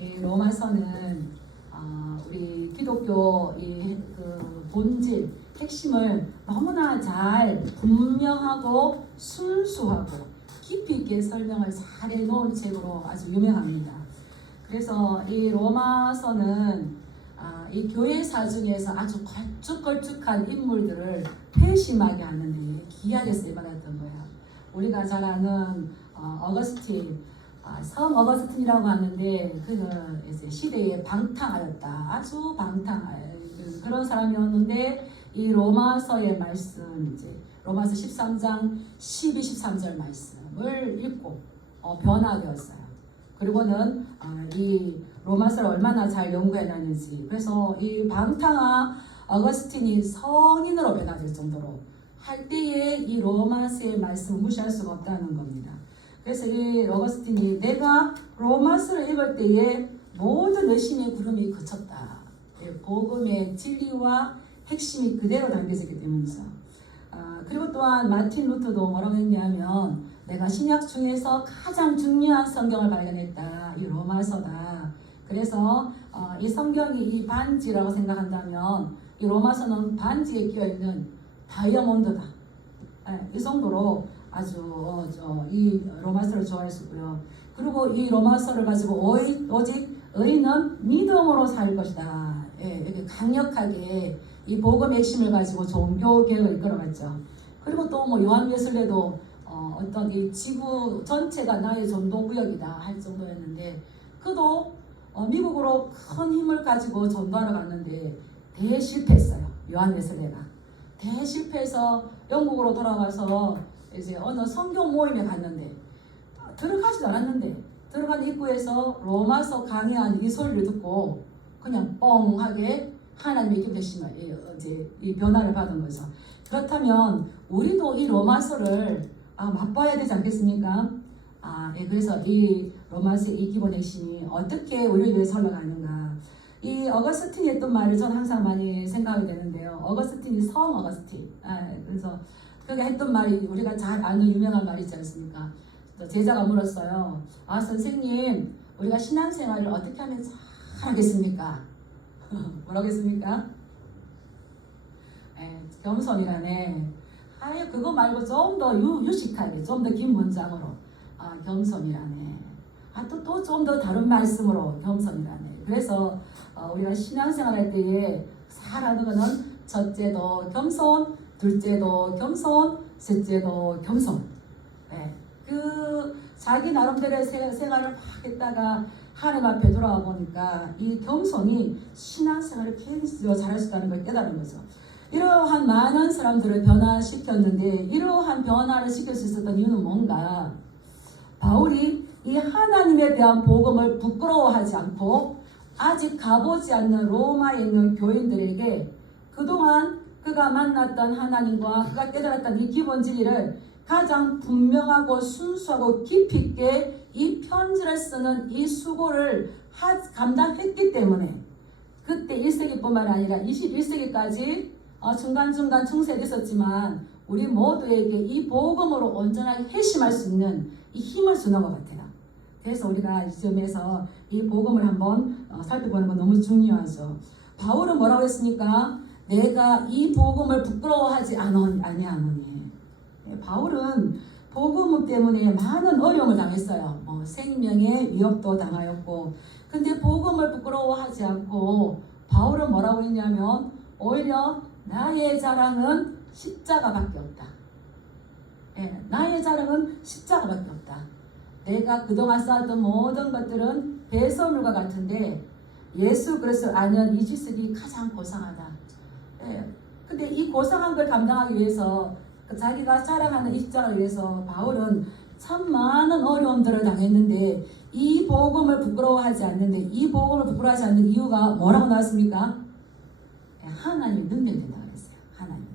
이 로마서는 우리 기독교 그 본질, 핵심을 너무나 잘 분명하고 순수하고 깊이 있게 설명을 잘 해놓은 책으로 아주 유명합니다. 그래서 이 로마서는 이 교회사 중에서 아주 걸쭉걸쭉한 인물들을 회심하게 하는데 귀하게 쓰임받았던 거예요. 우리가 잘 아는 어거스틴, 성 어거스틴이라고 하는데 그는 이제 시대에 방탕하였다. 아주 방탕한 그런 사람이었는데 이 로마서의 말씀, 이제 로마서 13장 12, 13절 말씀을 읽고 변화되었어요. 그리고는 이 로마서를 얼마나 잘 연구해놨는지, 그래서 이 방탕한 어거스틴이 성인으로 변화될 정도로 할 때에 이 로마서의 말씀을 무시할 수가 없다는 겁니다. 그래서 이 어거스틴이 내가 로마서를 읽을 때에 모든 의심의 구름이 그쳤다. 복음의 진리와 핵심이 그대로 담겨져 있기 때문이죠. 그리고 또한 마틴 루터도 뭐라고 했냐면 내가 신약 중에서 가장 중요한 성경을 발견했다. 이 로마서다. 그래서 이 성경이 이 반지라고 생각한다면 이 로마서는 반지에 끼어있는 다이아몬드다. 이 정도로 아주 이 로마서를 좋아했었고요. 그리고 이 로마서를 가지고 오직 의인은 믿음으로 살 것이다. 이렇게 강력하게 이 복음의 핵심을 가지고 종교 개혁을 이끌어갔죠. 그리고 또 뭐 요한 웨슬레도 어떤 이 지구 전체가 나의 전도구역이다 할 정도였는데 그도 미국으로 큰 힘을 가지고 전도하러 갔는데 대실패했어요. 요한 웨슬레가 대실패해서 영국으로 돌아가서 이제 어느 성경 모임에 갔는데 들어가지도 않았는데 들어간 입구에서 로마서 강의하는 이 소리를 듣고 그냥 뻥하게 하나님의 기쁘심을 이제 이 변화를 받은 거죠. 그렇다면 우리도 이 로마서를 맛봐야 되지 않겠습니까? 그래서 이 로마서의 이 기본 핵심이 어떻게 우리를 위해서 흘러가는가. 이 어거스틴이 했던 말을 저는 항상 많이 생각이 되는데요. 어거스틴이 성 어거스틴. 그래서 그가 했던 말이 우리가 잘 아는 유명한 말이 있지 않습니까? 제자가 물었어요. 선생님, 우리가 신앙생활을 어떻게 하면 잘 하겠습니까? 뭐라고 했습니까? 겸손이라네. 그거 말고 좀 더 유식하게, 좀 더 긴 문장으로 겸손이라네. 또 좀 더 다른 말씀으로 겸손이라네. 그래서 우리가 신앙생활 할 때에 잘 하는 거는 첫째도 겸손, 둘째도 겸손, 셋째도 겸손. 그 자기 나름대로의 생활을 막 했다가 하나님 앞에 돌아와 보니까 이 겸손이 신앙생활을 굉장히 잘할 수 있다는 걸 깨달은 거죠. 이러한 많은 사람들을 변화시켰는데 이러한 변화를 시킬 수 있었던 이유는 뭔가? 바울이 이 하나님에 대한 복음을 부끄러워하지 않고 아직 가보지 않는 로마에 있는 교인들에게 그동안 그가 만났던 하나님과 그가 깨달았던 이 기본 진리를 가장 분명하고 순수하고 깊이 있게 이 편지를 쓰는 이 수고를 감당했기 때문에 그때 1세기뿐만 아니라 21세기까지 중간중간 충세됐었지만 우리 모두에게 이 복음으로 온전하게 회심할 수 있는 이 힘을 주는 것 같아요. 그래서 우리가 이 점에서 이 복음을 한번 살펴보는 건 너무 중요하죠. 바울은 뭐라고 했습니까? 내가 이 복음을 부끄러워하지 아니하노니. 바울은 복음 때문에 많은 어려움을 당했어요. 생명의 위협도 당하였고, 근데 복음을 부끄러워하지 않고 바울은 뭐라고 했냐면 오히려 나의 자랑은 십자가밖에 없다. 나의 자랑은 십자가밖에 없다. 내가 그동안 쌓았던 모든 것들은 배설물과 같은데 예수 그리스도를 아는 이 지식이 가장 고상하다. 근데 이 고상한 걸 감당하기 위해서 자기가 자랑하는 입장을 위해서 바울은 참 많은 어려움들을 당했는데 이 복음을 부끄러워하지 않는데 이 복음을 부끄러워하지 않는 이유가 뭐라고 나왔습니까? 하나님의 능력이 된다고 했어요. 하나님의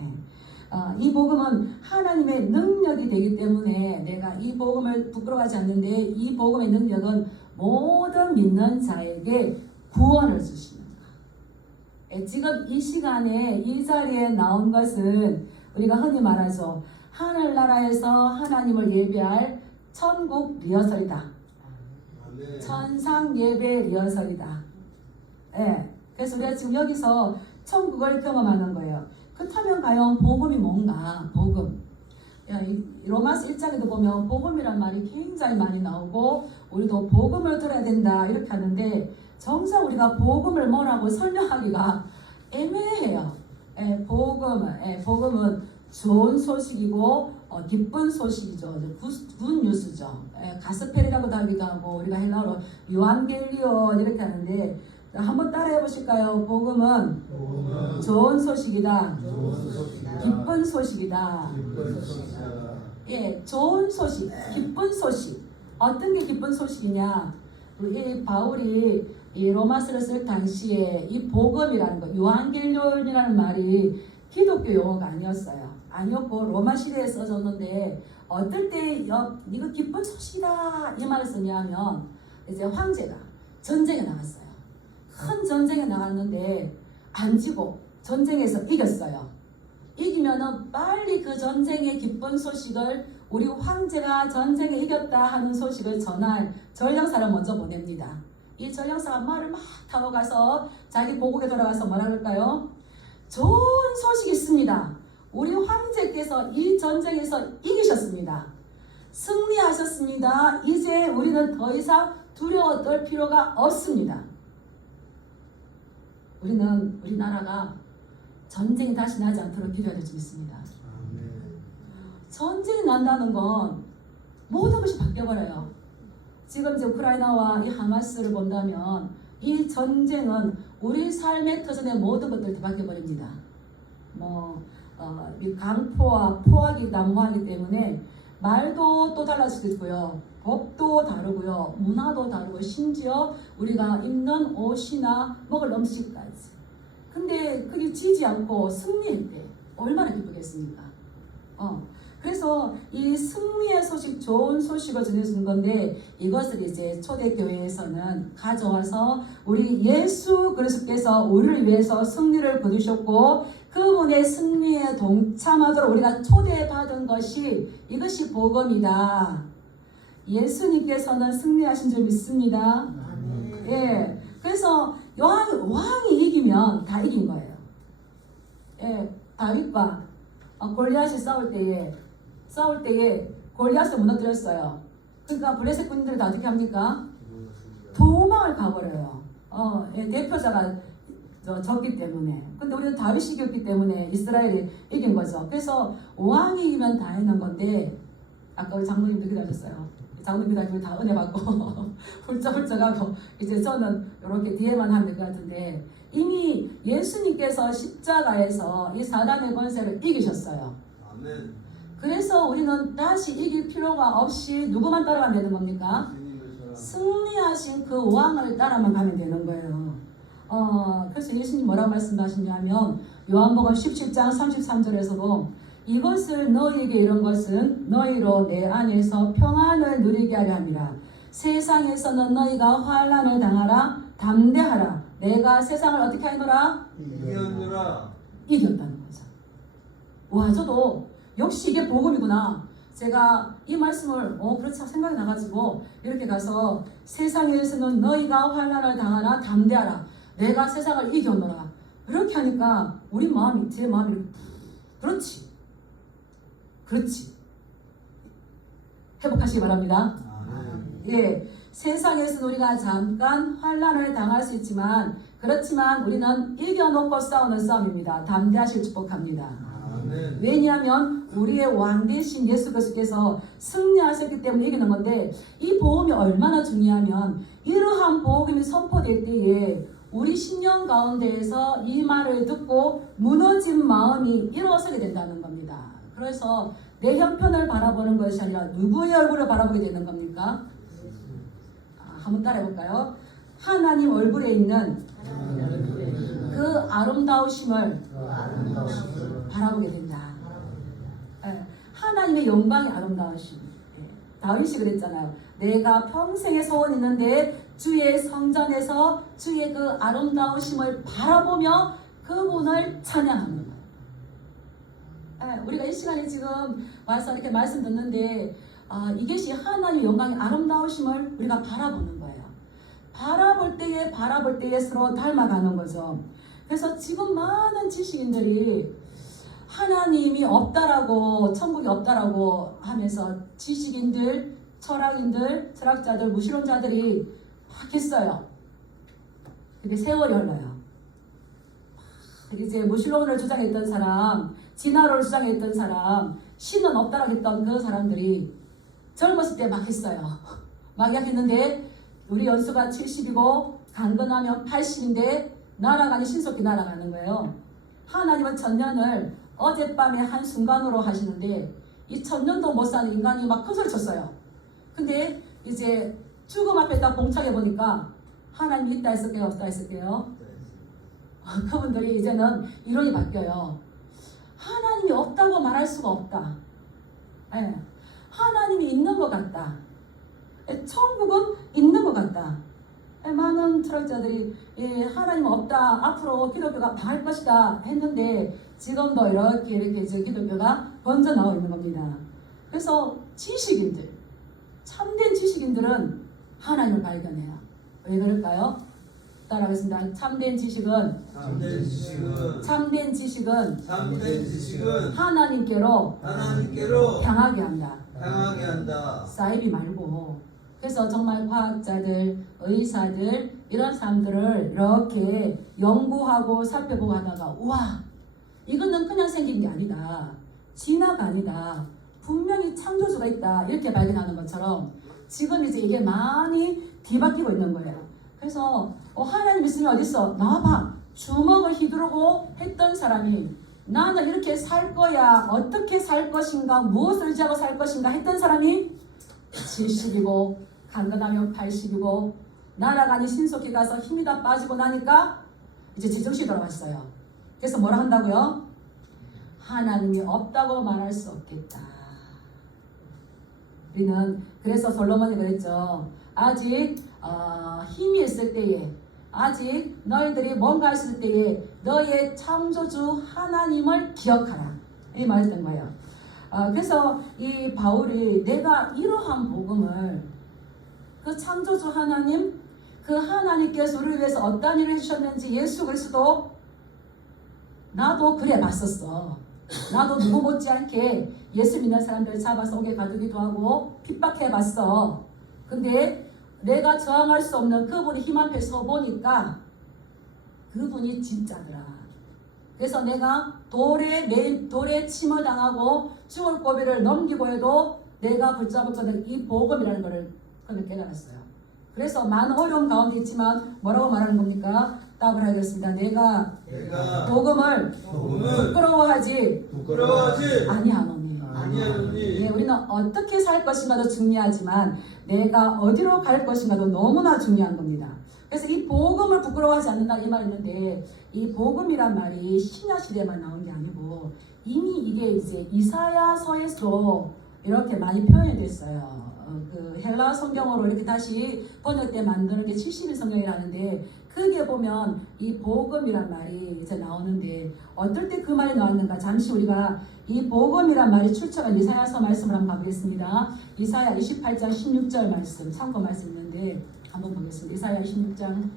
능력. 이 복음은 하나님의 능력이 되기 때문에 내가 이 복음을 부끄러워하지 않는데 이 복음의 능력은 모든 믿는 자에게 구원을 주시는 거야. 지금 이 시간에 이 자리에 나온 것은 우리가 흔히 말하죠. 하늘나라에서 하나님을 예배할 천국 리허설이다. 천상 예배 리허설이다. 예. 그래서 우리가 지금 여기서 천국을 경험하는 거예요. 그렇다면 과연 복음이 뭔가? 복음. 이 로마서 1장에도 보면 복음이란 말이 굉장히 많이 나오고 우리도 복음을 들어야 된다 이렇게 하는데 정작 우리가 복음을 뭐라고 설명하기가 애매해요. 복음은 좋은 소식이고 기쁜 소식이죠. 굿 뉴스죠. 가스펠이라고도 하기도 하고 우리가 헬라어로 요한겔리온 이렇게 하는데 한번 따라해 보실까요? 복음은 좋은 소식이다. 기쁜 소식이다. 예, 좋은 소식, 기쁜 소식. 어떤 게 기쁜 소식이냐? 이 바울이 이 로마서를 쓸 당시에 이 복음이라는 거, 요한겔리온이라는 말이 기독교 용어가 아니었어요. 아니었고 로마 시대에 써졌는데 어떨 때 이거 기쁜 소식이다 이 말을 쓰냐면 이제 황제가 전쟁에 나갔어요. 큰 전쟁에 나갔는데 안 지고 전쟁에서 이겼어요. 이기면은 빨리 그 전쟁의 기쁜 소식을 우리 황제가 전쟁에 이겼다 하는 소식을 전할 전령사를 먼저 보냅니다. 이 전령사가 말을 막 타고 가서 자기 보국에 돌아가서 뭐라 그럴까요? 좋은 소식이 있습니다. 우리 황제께서 이 전쟁에서 이기셨습니다. 승리하셨습니다. 이제 우리는 더 이상 두려워 떨 필요가 없습니다. 우리나라가 전쟁이 다시 나지 않도록 기도해야 될 줄 믿습니다. 전쟁이 난다는 건 모든 것이 바뀌어버려요. 지금 이제 우크라이나와 이 하마스를 본다면 이 전쟁은 우리 삶의 터전의 모든 것들을 다 바뀌어버립니다. 이 강포와 포악이 난무하기 때문에 말도 또 달라질 수 있고요. 법도 다르고요. 문화도 다르고 심지어 우리가 입는 옷이나 먹을 음식까지. 근데 그게 지지 않고 승리했대. 얼마나 기쁘겠습니까? 그래서 이 승리의 소식, 좋은 소식을 전해주는 건데 이것을 이제 초대교회에서는 가져와서 우리 예수 그리스도께서 우리를 위해서 승리를 거두셨고 그분의 승리에 동참하도록 우리가 초대받은 것이 이것이 복음이다. 예수님께서는 승리하신 줄 믿습니다. 예. 그래서 왕이 이기면 다 이긴 거예요. 예. 다윗과 골리앗이 싸울 때에 골리앗을 무너뜨렸어요. 그러니까 블레셋 군인들이 다 어떻게 합니까? 도망을 가버려요. 대표자가 졌기 때문에. 근데 우리는 다윗이 이겼기 때문에 이스라엘이 이긴 거죠. 그래서 왕이 이기면 다 했는 건데 아까 우리 장로님도 기다렸어요. 장로님들 다 은혜 받고 훌쩍훌쩍하고 이제 저는 이렇게 뒤에만 하면 될 것 같은데 이미 예수님께서 십자가에서 이 사단의 권세를 이기셨어요. 아멘. 그래서 우리는 다시 이길 필요가 없이 누구만 따라가면 되는 겁니까? 승리하신 그 왕을 따라만 가면 되는 거예요. 그래서 예수님 뭐라고 말씀하시냐면 요한복음 17장 33절에서도 이것을 너희에게 이런 것은 너희로 내 안에서 평안을 누리게 하려 함이라. 세상에서는 너희가 환난을 당하라 담대하라. 내가 세상을 어떻게 하노라? 이겼노라. 이겼다는 거죠. 와, 저도 역시 이게 복음이구나. 제가 이 말씀을 그렇지 생각이 나가지고 이렇게 가서 세상에서는 너희가 환난을 당하라 담대하라. 내가 세상을 이겼노라. 이렇게 하니까 우리 마음이 제 마음이 그렇지. 회복하시기 바랍니다. 예, 세상에서는 우리가 잠깐 환난을 당할 수 있지만 그렇지만 우리는 이겨놓고 싸우는 싸움입니다. 담대하실 축복합니다. 왜냐하면 우리의 왕 대신 예수 그리스도께서 승리하셨기 때문에 이기는 건데 이 복음이 얼마나 중요하면 이러한 복음이 선포될 때에 우리 신령 가운데에서 이 말을 듣고 무너진 마음이 일어서게 된다는 겁니다. 그래서 내 형편을 바라보는 것이 아니라 누구의 얼굴을 바라보게 되는 겁니까? 한번 따라해볼까요? 하나님 얼굴에 있는 그 아름다우심을 바라보게 된다. 하나님의 영광이 아름다우심. 다윗이 그랬잖아요. 내가 평생의 소원이 있는데 주의 성전에서 주의 그 아름다우심을 바라보며 그분을 찬양하는 거예요. 우리가 이 시간에 지금 와서 이렇게 말씀 듣는데 이것이 하나님의 영광의 아름다우심을 우리가 바라보는 거예요. 바라볼 때에 서로 닮아가는 거죠. 그래서 지금 많은 지식인들이 하나님이 없다라고, 천국이 없다라고 하면서 지식인들, 철학인들, 철학자들, 무신론자들이 막 했어요. 그게 세월이 흘러요. 이제 무신론을 주장했던 사람, 진화론을 주장했던 사람, 신은 없다라고 했던 그 사람들이 젊었을 때 막 했어요. 막 했는데 우리 연수가 70이고 강건하면 80인데 날아가니 신속히 날아가는 거예요. 하나님은 천년을 어젯밤에 한순간으로 하시는데 이 천년도 못 사는 인간이 막 큰 소리 쳤어요. 근데 이제 죽음 앞에 딱 봉착해 보니까 하나님이 있다 했을게요, 없다 했을게요? 그분들이 이제는 이론이 바뀌어요. 하나님이 없다고 말할 수가 없다. 예. 하나님이 있는 것 같다. 천국은 있는 것 같다. 많은 철학자들이 하나님 없다, 앞으로 기독교가 망할 것이다 했는데 지금도 이렇게 기독교가 번져 나오고 있는 겁니다. 그래서 지식인들, 참된 지식인들은 하나님을 발견해요. 왜 그럴까요? 따라하겠습니다. 참된 지식은 하나님께로 향하게 한다. 사이비 말고. 그래서 정말 과학자들, 의사들 이런 사람들을 이렇게 연구하고 살펴보고 하다가 우와, 이거는 그냥 생긴 게 아니다. 진화가 아니다. 분명히 창조주가 있다. 이렇게 발견하는 것처럼 지금 이제 이게 많이 뒤바뀌고 있는 거예요. 그래서 하나님 있으면 어디 있어? 나와봐. 주먹을 휘두르고 했던 사람이 나는 이렇게 살 거야. 어떻게 살 것인가? 무엇을 의지하고 살 것인가? 했던 사람이 70이고 강건하면 80이고 날아가니 신속히 가서 힘이 다 빠지고 나니까 이제 제정신이 돌아왔어요. 그래서 뭐라 한다고요? 하나님이 없다고 말할 수 없겠다. 우리는 그래서 솔로몬이 그랬죠. 아직 힘이 있을 때에, 아직 너희들이 뭔가 했을 때에 너의 창조주 하나님을 기억하라. 이 말했던 거예요. 그래서 이 바울이 내가 이러한 복음을 그 창조주 하나님, 그 하나님께서 우리를 위해서 어떤 일을 해주셨는지 예수 그리스도 나도 그래 봤었어. 나도 누구 못지않게 예수 믿는 사람들 잡아서 옥에 가두기도 하고 핍박해 봤어. 근데 내가 저항할 수 없는 그분이 힘 앞에 서 보니까 그분이 진짜더라. 그래서 내가 돌에 침을 당하고 죽을 고비를 넘기고 해도 내가 붙잡을 것은 이 복음이라는 것을 깨달았어요. 그래서 많은 어려움 가운데 있지만 뭐라고 말하는 겁니까? 답을 하겠습니다. 내가 복음을 부끄러워하지 아니하노니. 예, 우리는 어떻게 살 것인가도 중요하지만 내가 어디로 갈 것인가도 너무나 중요한 겁니다. 그래서 이 복음을 부끄러워하지 않는다 이 말이었는데 이 복음이란 말이 신약 시대만 나온 게 아니고 이미 이게 이제 이사야서에서도 이렇게 많이 표현이 됐어요. 그 헬라 성경으로 이렇게 다시 번역돼 만드는 게 70일 성경이라는데 그게 보면 이 복음이란 말이 이제 나오는데 어떨 때 그 말이 나왔는가 잠시 우리가 이 복음이란 말이 출처가 이사야서 말씀을 한번 보겠습니다. 이사야 28장 16절 말씀 참고 말씀 있는데 한번 보겠습니다. 이사야 28장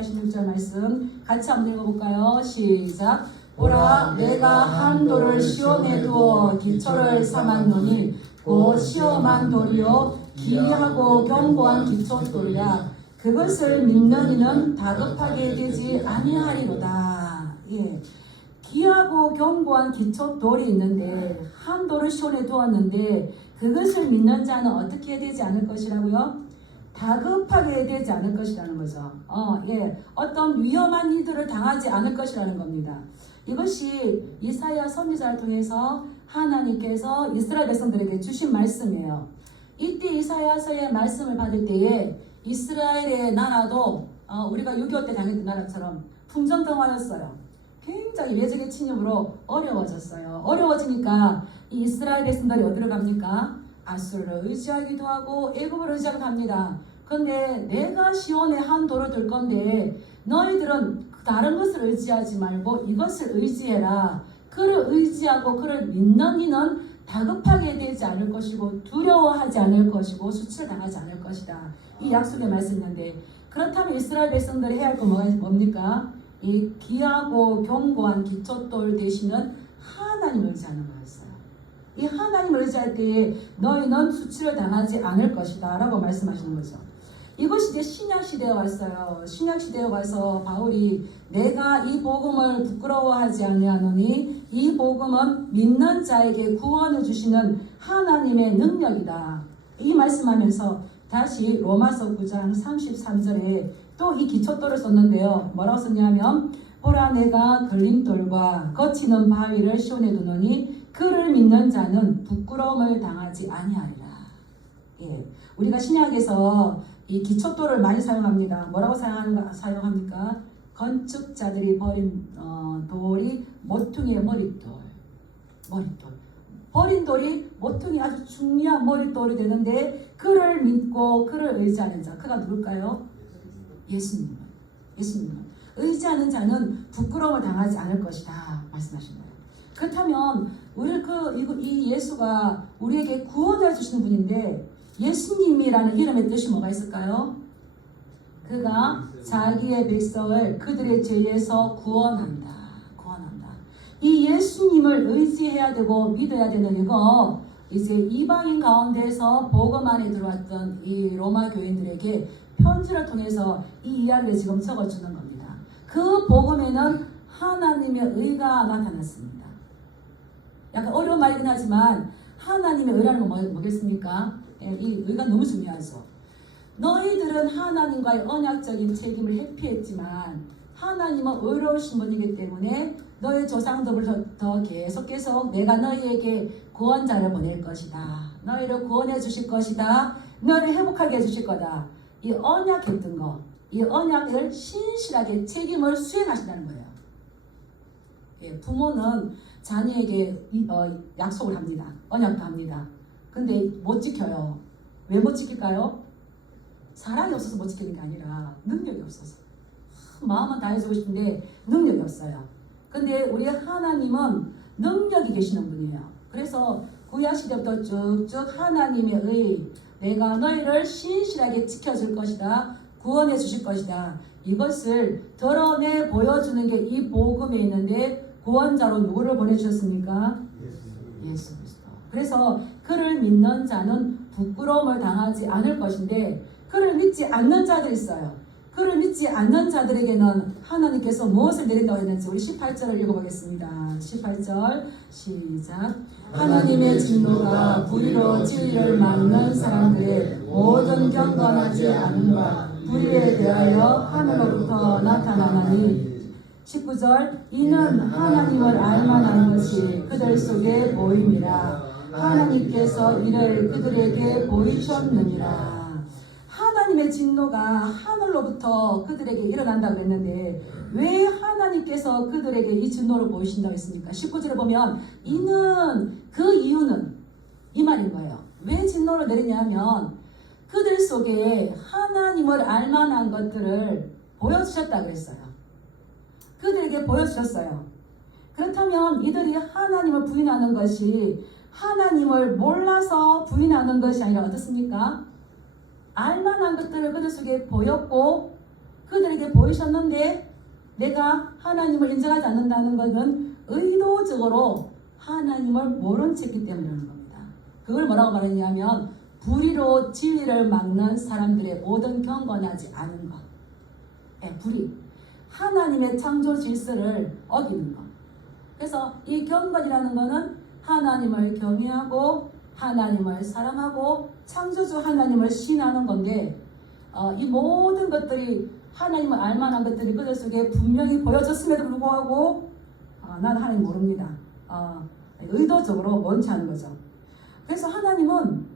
16절 말씀 같이 한번 읽어볼까요? 시작. 보라 내가 한 돌을 시온에 두어 기초를 삼았노니 곧 시험한 돌이요 기이하고 견고한 기초돌이라 그것을 믿는 이는 다급하게 되지 아니하리로다. 예. 기이하고 견고한 기초돌이 있는데 한 돌을 시온에 두었는데 그것을 믿는 자는 어떻게 되지 않을 것이라고요? 다급하게 되지 않을 것이라는 거죠. 예. 어떤 위험한 일들을 당하지 않을 것이라는 겁니다. 이것이 이사야 선지자를 통해서 하나님께서 이스라엘 백성들에게 주신 말씀이에요. 이때 이사야서의 말씀을 받을 때에 이스라엘의 나라도 우리가 6.25 때 당했던 나라처럼 풍전등화였어요. 굉장히 외적의 침입으로 어려워졌어요. 어려워지니까 이 이스라엘 백성들이 어디로 갑니까? 아수르를 의지하기도 하고 애굽을 의지하기도 합니다. 그런데 내가 시온에 한 돌을 들 건데 너희들은 다른 것을 의지하지 말고 이것을 의지해라. 그를 의지하고 그를 믿는 이는 다급하게 되지 않을 것이고 두려워하지 않을 것이고 수치를 당하지 않을 것이다. 이 약속의 말씀인데, 그렇다면 이스라엘 백성들이 해야 할 건 뭡니까? 이 귀하고 견고한 기초돌 되시는 하나님을 의지하는 거였어요. 이 하나님을 의지할 때에 너희는 수치를 당하지 않을 것이다 라고 말씀하시는 거죠. 이것이 이제 신약시대에 왔어요. 신약시대에 와서 바울이 내가 이 복음을 부끄러워하지 아니하노니 이 복음은 믿는 자에게 구원을 주시는 하나님의 능력이다. 이 말씀하면서 다시 로마서 9장 33절에 또 이 기초돌을 썼는데요. 뭐라고 썼냐면 보라 내가 걸림돌과 거치는 바위를 시온에 두노니 그를 믿는 자는 부끄러움을 당하지 아니하리라. 예, 우리가 신약에서 이 기초돌을 많이 사용합니다. 뭐라고 사용합니까? 건축자들이 버린 돌이 모퉁이의 머릿돌. 버린 돌이 모퉁이 아주 중요한 머릿돌이 되는데 그를 믿고 그를 의지하는 자, 그가 누굴까요? 예수님. 의지하는 자는 부끄러움을 당하지 않을 것이다 말씀하신 거예요. 그렇다면 이 예수가 우리에게 구원을 주시는 분인데 예수님이라는 이름의 뜻이 뭐가 있을까요? 그가 자기의 백성을 그들의 죄에서 구원한다. 이 예수님을 의지해야 되고 믿어야 되는 이거 이제 이방인 가운데서 복음 안에 들어왔던 이 로마 교인들에게 편지를 통해서 이 이야기를 지금 적어주는 겁니다. 그 복음에는 하나님의 의가 나타났습니다. 약간 어려운 말이긴 하지만 하나님의 의라는 건 뭐겠습니까? 이 의가 너무 중요하죠. 너희들은 하나님과의 언약적인 책임을 회피했지만 하나님은 의로우신 분이기 때문에 너희 조상들부터 계속 내가 너희에게 구원자를 보낼 것이다. 너희를 구원해 주실 것이다. 너희를 회복하게 해주실 거다. 이 언약했던 거, 이 언약을 신실하게 책임을 수행하신다는 거예요. 예, 부모는 자녀에게 약속을 합니다. 언약도 합니다. 근데 못 지켜요. 왜 못 지킬까요? 사랑이 없어서 못 지키는 게 아니라 능력이 없어서. 마음은 다 해주고 싶은데 능력이 없어요. 근데 우리 하나님은 능력이 계시는 분이에요. 그래서 구약시대부터 쭉쭉 하나님의 의, 내가 너희를 신실하게 지켜줄 것이다. 구원해 주실 것이다. 이것을 드러내 보여주는 게 이 복음에 있는데 구원자로 누구를 보내주셨습니까? 예수 그리스도. 그래서 그를 믿는 자는 부끄러움을 당하지 않을 것인데 그를 믿지 않는 자들이 있어요. 그를 믿지 않는 자들에게는 하나님께서 무엇을 내린다고 했는지 우리 18절을 읽어보겠습니다. 18절 시작. 하나님의 진노가 불의로 진리를 막는 사람들의 모든 경건하지 않음과 불의에 대하여 하늘로부터 나타나나니 19절 이는 하나님을 알만한 것이 그들 속에 보임이라 하나님께서 이를 그들에게 보이셨느니라. 하나님의 진노가 하늘로부터 그들에게 일어난다고 했는데 왜 하나님께서 그들에게 이 진노를 보이신다고 했습니까? 19절에 보면 그 이유는 이 말인 거예요. 왜 진노를 내리냐면 그들 속에 하나님을 알만한 것들을 보여주셨다고 그랬어요. 그들에게 보여주셨어요. 그렇다면 이들이 하나님을 부인하는 것이 하나님을 몰라서 부인하는 것이 아니라 어떻습니까? 알만한 것들을 그들 속에 보였고 그들에게 보이셨는데 내가 하나님을 인정하지 않는다는 것은 의도적으로 하나님을 모른 채기 때문이라는 겁니다. 그걸 뭐라고 말했냐면 불의로 진리를 막는 사람들의 모든 경건하지 않은 것. 불의. 하나님의 창조 질서를 어기는 것. 그래서 이 경건이라는 것은 하나님을 경외하고 하나님을 사랑하고 창조주 하나님을 신하는 건데 이 모든 것들이 하나님을 알만한 것들이 그들 속에 분명히 보여졌음에도 불구하고 나는 하나님 모릅니다. 의도적으로 원치 않은 거죠. 그래서 하나님은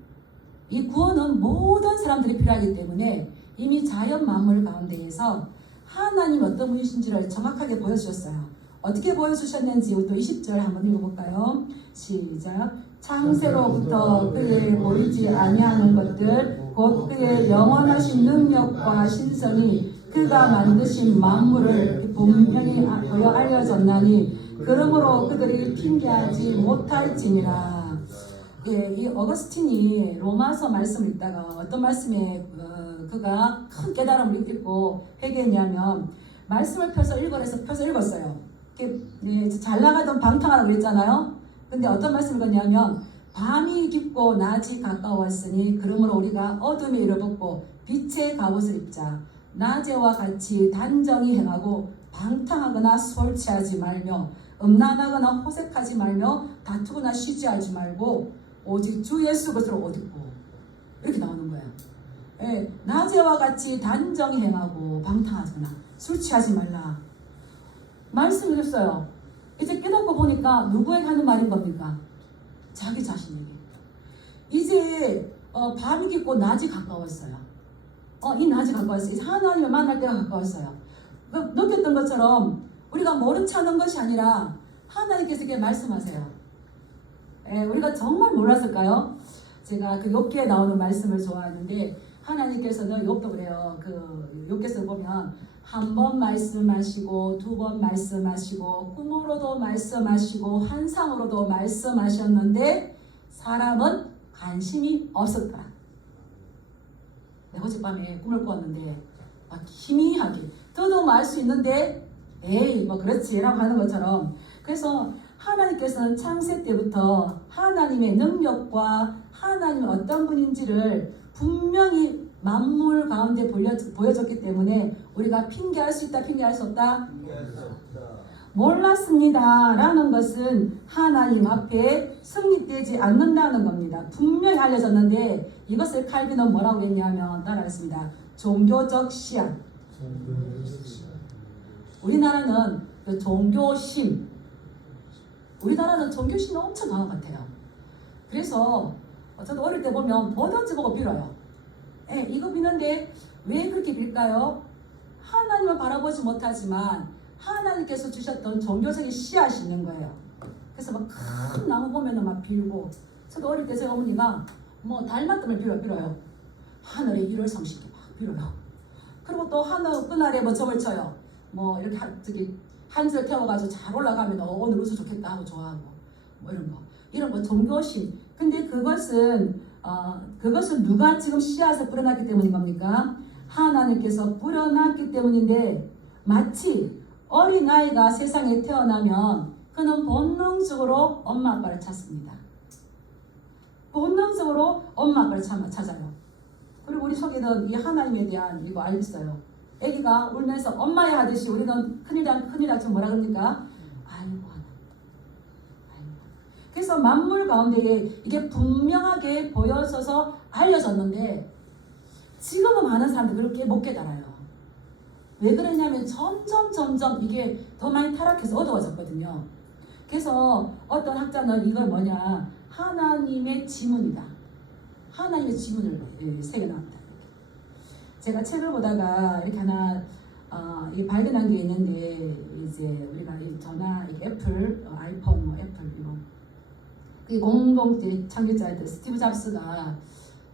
이 구원은 모든 사람들이 필요하기 때문에 이미 자연 만물 가운데에서 하나님 어떤 분이신지를 정확하게 보여주셨어요. 어떻게 보여주셨는지 또 20절 한번 읽어볼까요? 시작. 창세로부터 그의 보이지 아니하는 것들 곧 그의 영원하신 능력과 신성이 그가 만드신 만물을 분명히 보여 알려졌나니 그러므로 그들이 핑계하지 못할지니라. 예, 이 어거스틴이 로마서 말씀을 읽다가 어떤 말씀에 그가 큰 깨달음을 읽고 회개했냐면 말씀을 펴서 읽었어요. 예, 잘 나가던 방탕하라고 그랬잖아요. 근데 어떤 말씀을 읽었냐면 밤이 깊고 낮이 가까웠으니 그러므로 우리가 어둠에 이르렀고 빛의 갑옷을 입자. 낮에와 같이 단정히 행하고 방탕하거나 솔치하지 말며 음란하거나 호색하지 말며 다투거나 쉬지하지 말고 오직 주 예수 것으로 옷 입고 이렇게 나오는 거예요. 예, 낮에와 같이 단정히 행하고 방탕하거나 술 취하지 말라. 말씀을 드렸어요. 이제 깨닫고 보니까 누구에게 하는 말인 겁니까? 자기 자신에게. 이제 밤이 깊고 낮이 가까웠어요. 이 낮이 가까웠어요. 이제 하나님을 만날 때가 가까웠어요. 느꼈던 것처럼 우리가 모른 체 하는 것이 아니라 하나님께서 이렇게 말씀하세요. 우리가 정말 몰랐을까요? 제가 그 욥기에 나오는 말씀을 좋아하는데 하나님께서는 욥도 그래요. 그 욥기에서 보면 한 번 말씀하시고 두 번 말씀하시고 꿈으로도 말씀하시고 환상으로도 말씀하셨는데 사람은 관심이 없었더라. 내가 어젯밤에 꿈을 꾸었는데 막 희미하게 더더욱 알 수 있는데 에이 뭐 그렇지 라고 하는 것처럼 그래서 하나님께서는 창세 때부터 하나님의 능력과 하나님은 어떤 분인지를 분명히 만물 가운데 보여줬기 때문에 우리가 핑계할 수 있다 핑계할 수 없다 몰랐습니다 라는 것은 하나님 앞에 성립되지 않는다는 겁니다. 분명히 알려졌는데 이것을 칼빈은 뭐라고 했냐면 따라했습니다. 종교적 시한. 우리나라는 그 종교심, 우리나라는 종교심이 엄청 강한 것 같아요. 그래서 저도 어릴 때 보면 뭐든지 보고 빌어요. 이거 비는데 왜 그렇게 빌까요? 하나님을 바라보지 못하지만 하나님께서 주셨던 종교적인 씨앗이 있는 거예요. 그래서 막 큰 나무 보면은 막 빌고, 저도 어릴 때 저희 어머니가 뭐 달맞춤을 빌어요. 하늘에 일월 성식도 막 빌어요. 그리고 또 하늘 그날에 뭐 점을 쳐요. 뭐 이렇게 한줄 태워가지고 잘 올라가면 오늘 웃어 좋겠다 하고 좋아하고 뭐 이런 거 종교심. 근데 그것은 누가 지금 씨앗을 뿌려놨기 때문인 겁니까? 하나님께서 뿌려놨기 때문인데 마치 어린아이가 세상에 태어나면 그는 본능적으로 엄마 아빠를 찾습니다. 본능적으로 엄마 아빠를 찾아요. 그리고 우리 속에는 이 하나님에 대한 이거 알고 있어요. 애기가 울면서 엄마야 하듯이 우리는 큰일이다 좀 뭐라 그럽니까? 아이고 하나. 그래서 만물 가운데에 이게 분명하게 보여져서 알려졌는데 지금은 많은 사람들이 그렇게 못 깨달아요. 왜 그러냐면 점점 이게 더 많이 타락해서 어두워졌거든요. 그래서 어떤 학자는 이걸 뭐냐, 하나님의 지문이다. 하나님의 지문을 새겨놨다. 제가 책을 보다가 이렇게 하나 발견한 게 있는데, 이제 우리가 이 전화, 애플, 아이폰, 뭐 애플 이거 그 공동체 창립자였던 스티브 잡스가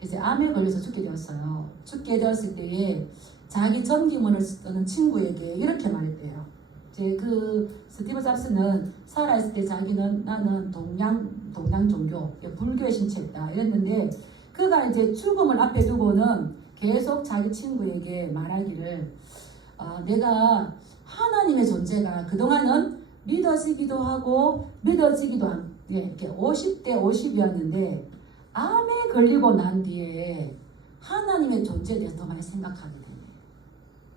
이제 암에 걸려서 죽게 되었어요. 죽게 되었을 때에 자기 전기문을 쓰는 친구에게 이렇게 말했대요. 이제 그 스티브 잡스는 살아있을 때 자기는 나는 동양 종교, 불교에 신체했다 이랬는데, 그가 이제 죽음을 앞에 두고는 계속 자기 친구에게 말하기를 내가 하나님의 존재가 그동안은 믿어지기도 하고 믿어지기도 한 이렇게 50대 50이었는데 암에 걸리고 난 뒤에 하나님의 존재에 대해서 더 많이 생각하게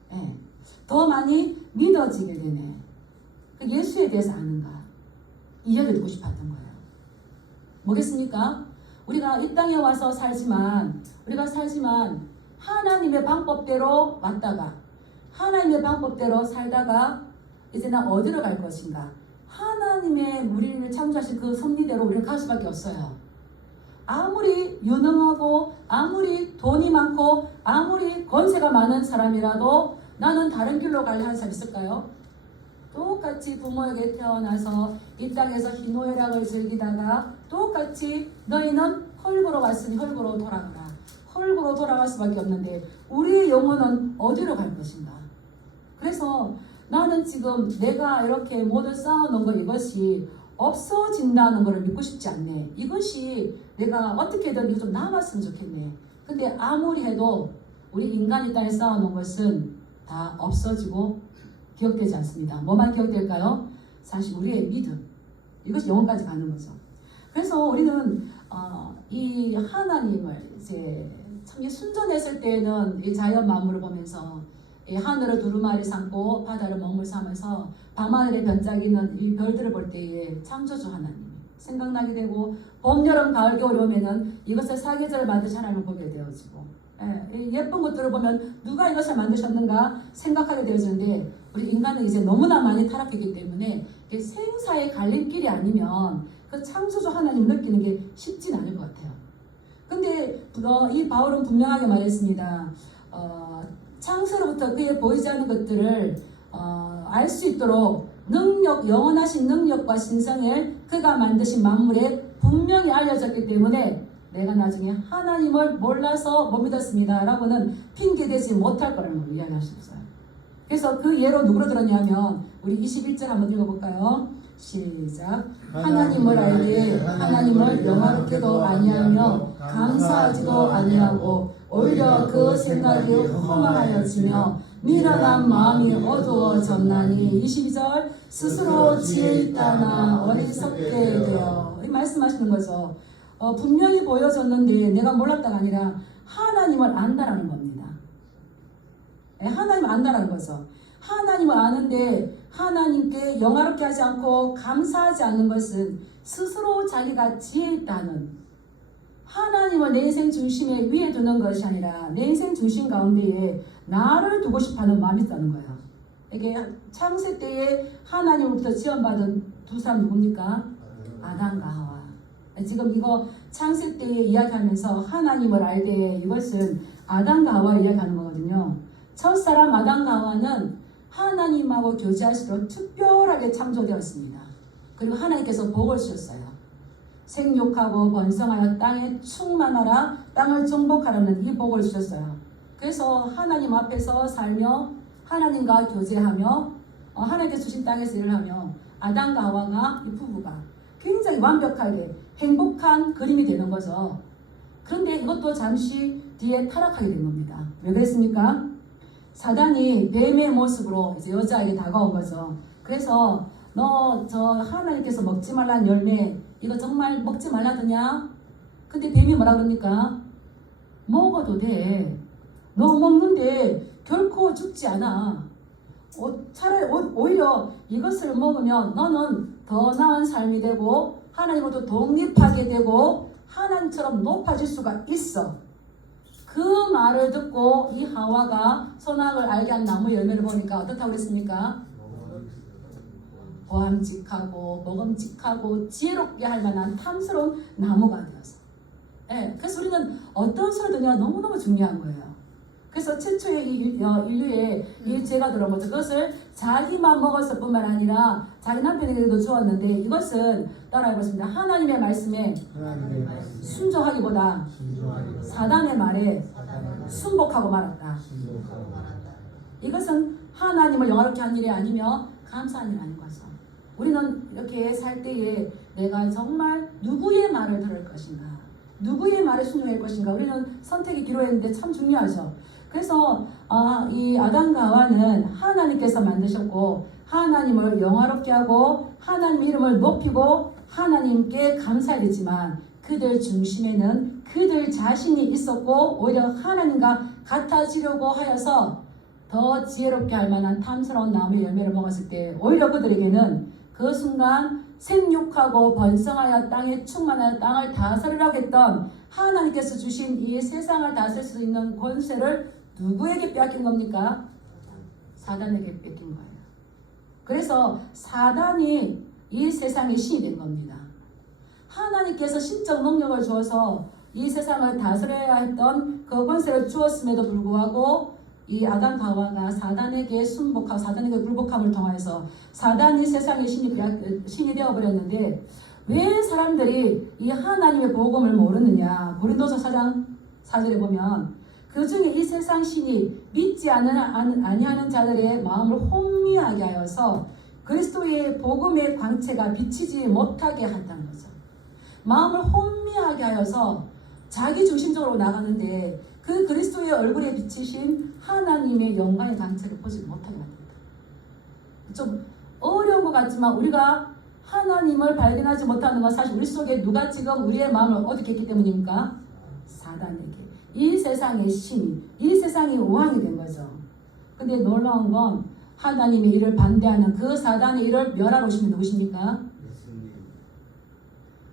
되네. 더 많이 믿어지게 되네. 예수에 대해서 아는가? 이 이야기를 듣고 싶었던 거예요. 뭐겠습니까? 우리가 이 땅에 와서 살지만 하나님의 방법대로 왔다가 하나님의 방법대로 살다가 이제 나 어디로 갈 것인가? 하나님의 우리를 창조하신 그 섭리대로 우리는 갈 수밖에 없어요. 아무리 유능하고 아무리 돈이 많고 아무리 권세가 많은 사람이라도 나는 다른 길로 갈래 하는 사람 있을까요? 똑같이 부모에게 태어나서 이 땅에서 희노애락을 즐기다가 똑같이 너희는 헐고로 왔으니 헐고로 돌아가라. 헐고로 돌아갈 수밖에 없는데 우리의 영혼은 어디로 갈 것인가? 그래서 나는 지금 내가 이렇게 모두 쌓아놓은 거 이것이 없어진다는 것을 믿고 싶지 않네. 이것이 내가 어떻게든 이거 좀 남았으면 좋겠네. 근데 아무리 해도 우리 인간이 땅에 쌓아놓은 것은 다 없어지고 기억되지 않습니다. 뭐만 기억될까요? 사실 우리의 믿음. 이것이 영혼까지 가는 거죠. 그래서 우리는 이 하나님을 이제 참 순전했을 때에는 이 자연 만물을 보면서 이 하늘을 두루마리 삼고 바다를 먹물 삼아서 밤하늘에 변짝이는 이 별들을 볼 때에 창조주 하나님 생각나게 되고 봄, 여름, 가을, 겨울이 오면은 이것을 사계절을 만드신 하나님을 보게 되어지고 예쁜 것들을 보면 누가 이것을 만드셨는가 생각하게 되어지는데 우리 인간은 이제 너무나 많이 타락했기 때문에 생사의 갈림길이 아니면 그 창조주 하나님 느끼는 게 쉽진 않을 것 같아요. 근데 이 바울은 분명하게 말했습니다. 창세로부터 그의 보이지 않는 것들을 알 수 있도록 영원하신 능력과 신성을 그가 만드신 만물에 분명히 알려졌기 때문에 내가 나중에 하나님을 몰라서 못 믿었습니다 라고는 핑계대지 못할 거라는 이야기하셨어요. 그래서 그 예로 누구로 들었냐면 우리 21절 한번 읽어볼까요? 시작. 하나님을 알되 하나님을 영화롭게도 아니하며 감사하지도 아니하고 오히려 그 생각이 허망하여지며 미련한 마음이 어두워졌나니 22절 스스로 지혜 있다나 어리석게 되어 말씀하시는 거죠. 분명히 보여졌는데 내가 몰랐다가 아니라 하나님을 안다라는 겁니다. 하나님을 안다라는 거죠. 하나님을 아는데 하나님께 영화롭게 하지 않고 감사하지 않는 것은 스스로 자기가 지혜 있다는 하나님을 내 인생 중심에 위에 두는 것이 아니라 내 인생 중심 가운데에 나를 두고 싶어하는 마음이 있다는 거예요. 이게 창세 때에 하나님으로부터 지원받은 두 사람 누굽니까? 아담과 하와. 지금 이거 창세 때에 이야기하면서 하나님을 알 때 이것은 아담과 하와를 이야기하는 거거든요. 첫사람 아담과 하와는 하나님하고 교제할수록 특별하게 창조되었습니다. 그리고 하나님께서 복을 주셨어요. 생육하고 번성하여 땅에 충만하라, 땅을 정복하라는 이 복을 주셨어요. 그래서 하나님 앞에서 살며 하나님과 교제하며 하나님께서 주신 땅에서 일을 하며 아담과 하와가 이 부부가 굉장히 완벽하게 행복한 그림이 되는 거죠. 그런데 이것도 잠시 뒤에 타락하게 된 겁니다. 왜 그랬습니까? 사단이 뱀의 모습으로 이제 여자에게 다가온 거죠. 그래서 너 저 하나님께서 먹지 말라는 열매 이거 정말 먹지 말라더냐? 근데 뱀이 뭐라 그럽니까? 먹어도 돼. 너 먹는데 결코 죽지 않아. 차라리 오히려 이것을 먹으면 너는 더 나은 삶이 되고 하나님으로부터 독립하게 되고 하나님처럼 높아질 수가 있어. 그 말을 듣고 이 하와가 선악을 알게 한 나무 열매를 보니까 어떻다고 그랬습니까? 보암직하고 먹음직하고 지혜롭게 할 만한 탐스러운 나무가 되어서. 그래서 우리는 어떤 소리 듣냐가 너무너무 중요한 거예요. 그래서 최초의 인류에 이 죄가 들어온 거죠. 그것을 자기만 먹었을 뿐만 아니라 자기 남편에게도 주었는데 이것은 따라해보겠습니다. 하나님의 말씀에 순종하기보다 사단의 말에 순복하고 말았다. 이것은 하나님을 영화롭게 한 일이 아니며 감사한 일이 아닌 거죠. 우리는 이렇게 살 때에 내가 정말 누구의 말을 들을 것인가, 누구의 말에 순종할 것인가, 우리는 선택이 기로했는데 참 중요하죠. 그래서 이 아담과 하와는 하나님께서 만드셨고 하나님을 영화롭게 하고 하나님 이름을 높이고 하나님께 감사해야 되지만 그들 중심에는 그들 자신이 있었고 오히려 하나님과 같아지려고 하여서 더 지혜롭게 할 만한 탐스러운 나무의 열매를 먹었을 때 오히려 그들에게는 그 순간 생육하고 번성하여 땅에 충만하여 땅을 다스리라고 했던 하나님께서 주신 이 세상을 다스릴 수 있는 권세를 누구에게 빼앗긴 겁니까? 사단에게 뺏긴 거예요. 그래서 사단이 이 세상의 신이 된 겁니다. 하나님께서 신적 능력을 주어서 이 세상을 다스려야 했던 그 권세를 주었음에도 불구하고 이 아담과 하와가 사단에게 순복하고 사단에게 굴복함을 통해서 사단이 세상의 신이 되어버렸는데 왜 사람들이 이 하나님의 복음을 모르느냐? 고린도서 4장 4절에 보면 그 중에 이 세상 신이 믿지 아니하는 자들의 마음을 혼미하게 하여서 그리스도의 복음의 광채가 비치지 못하게 한다는 거죠. 마음을 혼미하게 하여서 자기 중심적으로 나가는데 그 그리스도의 얼굴에 비치신 하나님의 영광의 광채를 보지 못하게 합니다. 좀 어려운 것 같지만 우리가 하나님을 발견하지 못하는 건 사실 우리 속에 누가 지금 우리의 마음을 어둡게 했기 때문입니까? 사단에게. 이 세상의 신, 이 세상의 왕이 된 거죠. 근데 놀라운 건 하나님의 일을 반대하는 그 사단의 일을 멸하러 오신 분 누구십니까?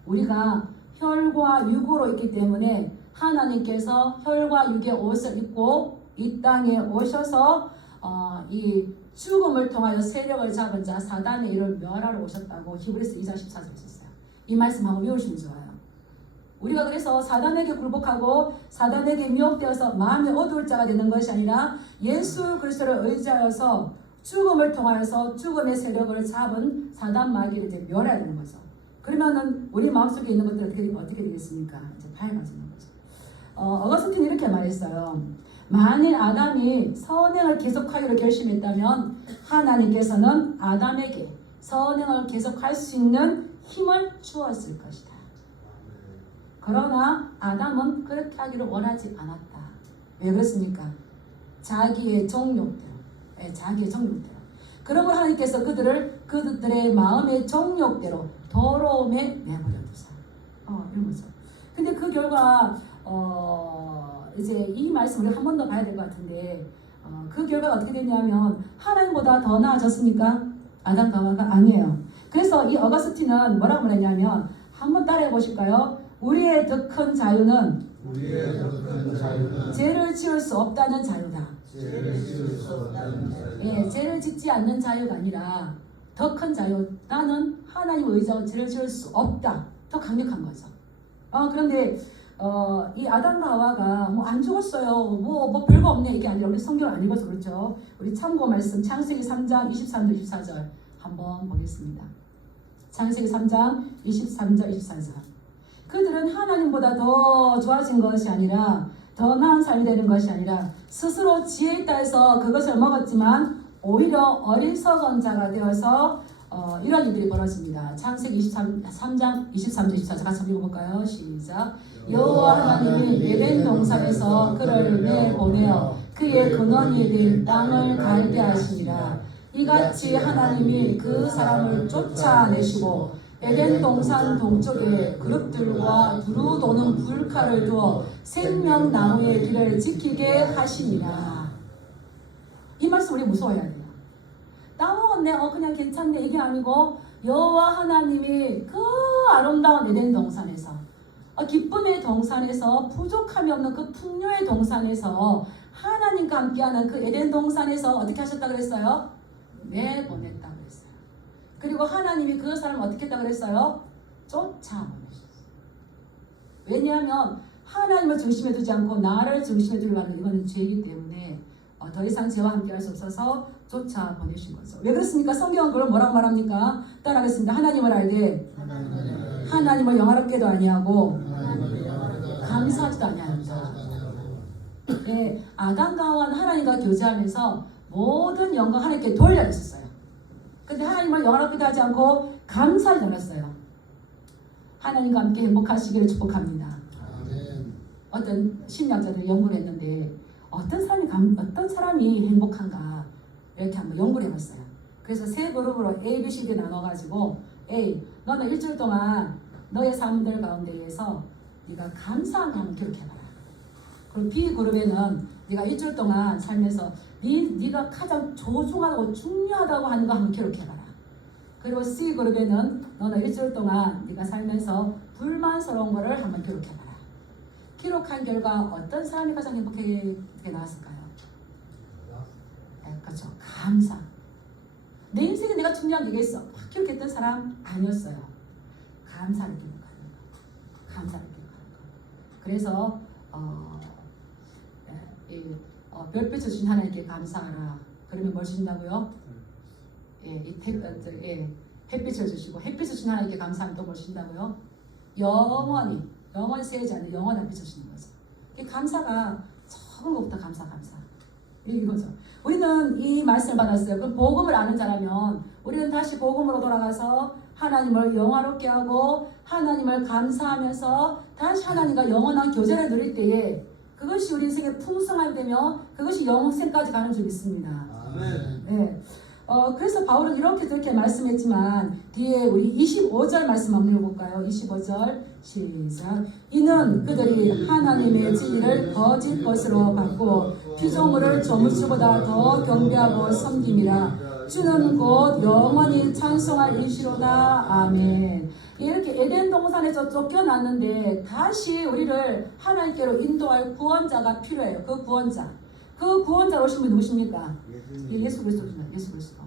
우리가 혈과 육으로 있기 때문에 하나님께서 혈과 육의 옷을 입고 이 땅에 오셔서 이 죽음을 통하여 세력을 잡은 자 사단의 일을 멸하러 오셨다고 히브리서 2장 14절에 있었어요. 이 말씀 한번 외우시면 좋아요. 우리가 그래서 사단에게 굴복하고 사단에게 미혹되어서 마음이 어두울 자가 되는 것이 아니라 예수 그리스도를 의지하여서 죽음을 통하여서 죽음의 세력을 잡은 사단 마귀를 이제 멸해야 되는 거죠. 그러면은 우리 마음속에 있는 것들은 어떻게 되겠습니까? 이제 밝아지는 거죠. 어거스틴이 이렇게 말했어요. 만일 아담이 선행을 계속하기로 결심했다면 하나님께서는 아담에게 선행을 계속할 수 있는 힘을 주었을 것이다. 그러나 아담은 그렇게 하기를 원하지 않았다. 왜 그렇습니까? 자기의 정욕대로. 자기의 정욕대로. 그러므로 하나님께서 그들의 마음의 정욕대로 더러움에 내버려두사. 이런 거죠. 근데 그 결과 이제 이 말씀을 한 번 더 봐야 될 것 같은데 그 결과가 어떻게 됐냐면 하나님보다 더 나아졌습니까? 아담과 하와가 아니에요. 그래서 이 어거스틴은 뭐라고 말했냐면 한번 따라해 보실까요? 우리의 더 큰 자유는 죄를 지을 수 없다는 자유다. 죄를 짓지 않는 자유가 아니라 더 큰 자유. 나는 하나님을 의지하고 죄를 지을 수 없다. 더 강력한 거죠. 그런데 이 아담과 하와가 뭐 안 죽었어요. 뭐 별거 없네 이게 아니라 우리 성경 안 읽어서 그렇죠. 우리 참고 말씀 창세기 3장 23절 24절 한번 보겠습니다. 창세기 3장 23절 24절. 그들은 하나님보다 더 좋아진 것이 아니라 더 나은 삶이 되는 것이 아니라 스스로 지혜 있다 해서 그것을 먹었지만 오히려 어리석은 자가 되어서 이런 일들이 벌어집니다. 창세기 3장 23절 24절 같이 한번 읽어볼까요? 시작. 여호와 하나님이 에덴 동산에서 그를 내보내어 그의 근원이 된 땅을 갈게 하시니라. 이같이 하나님이 그 사람을 쫓아내시고 에덴 동산 동쪽에 그룹들과 두루 도는 불칼을 두어 생명나무의 길을 지키게 하시니라. 이 말씀 우리 무서워해야 돼요. 따먹었네, 그냥 괜찮네 이게 아니고 여호와 하나님이 그 아름다운 에덴 동산에서 기쁨의 동산에서 부족함이 없는 그 풍요의 동산에서 하나님과 함께하는 그 에덴 동산에서 어떻게 하셨다고 그랬어요? 내보냈다고 그랬어요. 그리고 하나님이 그 사람을 어떻게 했다고 그랬어요? 쫓아보내셨어요. 왜냐하면 하나님을 중심에 두지 않고 나를 중심에 두려고 하는 이거는 죄이기 때문에 더 이상 죄와 함께할 수 없어서 쫓아보내신 거죠. 왜 그렇습니까? 성경은 그걸 뭐라고 말합니까? 따라하겠습니다. 하나님을 알되 하나님을 영화롭게도 아니하고 감사하지도 아니합니다. 예, 아담과 하와는 하나님과 교제하면서 모든 영광 하나님께 돌려줬어요. 근데 하나님을 영화롭게도 하지 않고 감사하지 않았어요. 하나님과 함께 행복하시기를 축복합니다. 어떤 심리학자들이 연구를 했는데 어떤 사람이 행복한가 이렇게 한번 연구를 해봤어요. 그래서 세 그룹으로 A, B, C, D 나눠가지고 A, 너는 일주일 동안 너의 삶들 가운데에서 네가 감사한 거 한번 기록해봐라. 그리고 B 그룹에는 네가 일주일 동안 살면서 네가 가장 소중하고 중요하다고 하는 거 한번 기록해봐라. 그리고 C 그룹에는 너는 일주일 동안 네가 살면서 불만스러운 거를 한번 기록해봐라. 기록한 결과 어떤 사람이 가장 행복하게 나왔을까요? 그렇죠. 감사. 내 인생에 내가 중요한 게 있어. 막 기록했던 사람 아니었어요. 감사를 기록하는 거. 감사를 기록하는 거. 그래서 별빛을 주신 하나님께 감사하라. 그러면 뭘 주신다고요? 햇빛을 주시고 햇빛을 주신 하나님께 감사하면 또 뭘 주신다고요? 영원히 세지 않는 영원한 빛을 주시는 거죠. 이 감사가 적은 것부터 감사. 이거죠. 우리는 이 말씀을 받았어요. 그럼 복음을 아는 자라면 우리는 다시 복음으로 돌아가서 하나님을 영화롭게 하고 하나님을 감사하면서 다시 하나님과 영원한 교제를 누릴 때에 그것이 우리 인생의 풍성함이 되며 그것이 영생까지 가는 줄 믿습니다. 아멘. 네. 그래서 바울은 이렇게 말씀했지만 뒤에 우리 25절 말씀 한번 읽어볼까요? 25절 시작. 이는 그들이 하나님의 진리를 거짓 것으로 받고 피조물을 조물주보다 더 경배하고 섬김이라. 주는 곧 영원히 찬송할 이시로다. 아멘. 이렇게 에덴 동산에서 쫓겨났는데 다시 우리를 하나님께로 인도할 구원자가 필요해요. 그 구원자로 오신 분이 누구십니까? 예수 그리스도입니다. 예수 그리스도.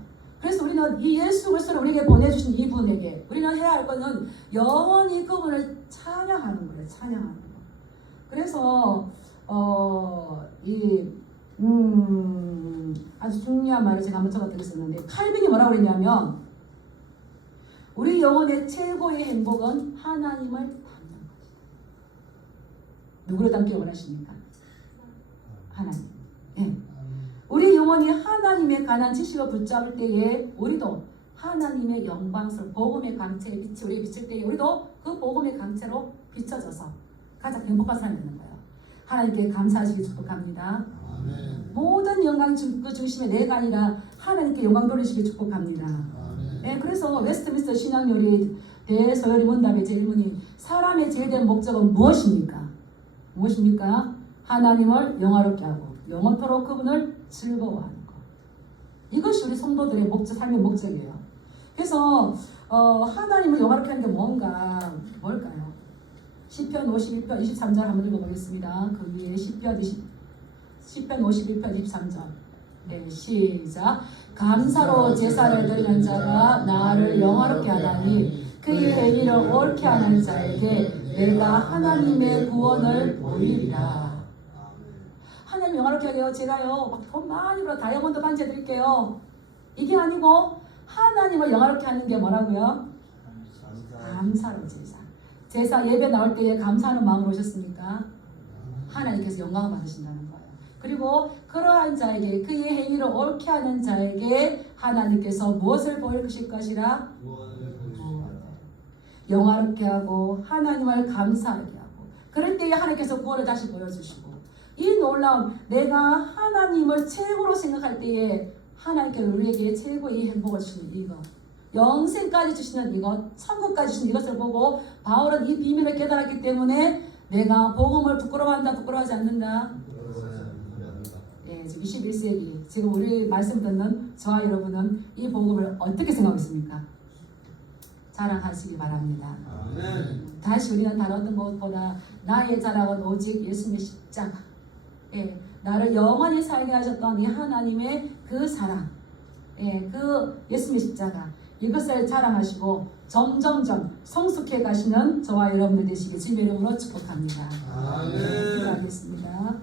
그래서 우리는 이 예수 그리스도를 우리에게 보내주신 이분에게 우리는 해야 할 것은 영원히 그분을 찬양하는 거예요. 찬양하는 거. 그래서 아주 중요한 말을 제가 한번 적어드렸었는데 칼빈이 뭐라고 그랬냐면 우리 영혼의 최고의 행복은 하나님을 닮는 것이다. 누구를 닮기 원하십니까? 하나님. 네. 우리 영혼이 하나님의 관한 지식을 붙잡을 때에 우리도 하나님의 영광스러운 복음의 광채에 빛이 우리에게 비칠 때에 우리도 그 복음의 광채로 비춰져서 가장 행복한 사람이 되는 거예요. 하나님께 감사하시기 축복합니다. 아멘. 모든 영광 그 중심에 내가 아니라 하나님께 영광 돌리시기 축복합니다. 네, 그래서 웨스트민스터 신앙요리 대서열이 문답의 질문이 사람의 제일 된 목적은 무엇입니까? 무엇입니까? 하나님을 영화롭게 하고 영원토록 그분을 즐거워하는 것. 이것이 우리 성도들의 삶의 목적이에요. 그래서 하나님을 영화롭게 하는 게 뭘까요? 시편 51편 23절 한번 읽어보겠습니다. 그 위에 시편 51편 23절. 네, 시작. 감사로 제사를 드리는 자가 나를 영화롭게 하다니 그의 행위를 옳게 하는 자에게 내가 하나님의 구원을 보이리라. 하나님 영화롭게 하게요. 제가요 막 돈 많이 벌어 다이아몬드 반지 해드릴게요. 이게 아니고 하나님을 영화롭게 하는 게 뭐라고요? 감사로 제사 예배 나올 때에 감사하는 마음으로 오셨습니까? 하나님께서 영광을 받으신다는 거예요. 그리고 그러한 자에게 그의 행위를 옳게 하는 자에게 하나님께서 무엇을 보이실 것이라? 영화롭게 하고 하나님을 감사하게 하고 그럴 때에 하나님께서 구원을 다시 보여주시고 이 놀라운 내가 하나님을 최고로 생각할 때에 하나님께서 우리에게 최고의 행복을 주시는 이것 영생까지 주시는 이것 천국까지 주시는 이것을 보고 바울은 이 비밀을 깨달았기 때문에 내가 복음을 부끄러워한다 부끄러워하지 않는다. 예, 지금 21세기 지금 우리 말씀 듣는 저와 여러분은 이 복음을 어떻게 생각하십니까? 자랑하시기 바랍니다. 아멘. 다시 우리는 다른 어떤 것보다 나의 자랑은 오직 예수님의 십자가. 예, 나를 영원히 살게 하셨던 이 하나님의 그 사랑, 예, 그 예수님의 십자가 이것을 자랑하시고 점점점 성숙해 가시는 저와 여러분들 되시길 주님의 이름으로 축복합니다. 아멘. 네, 기도하겠습니다.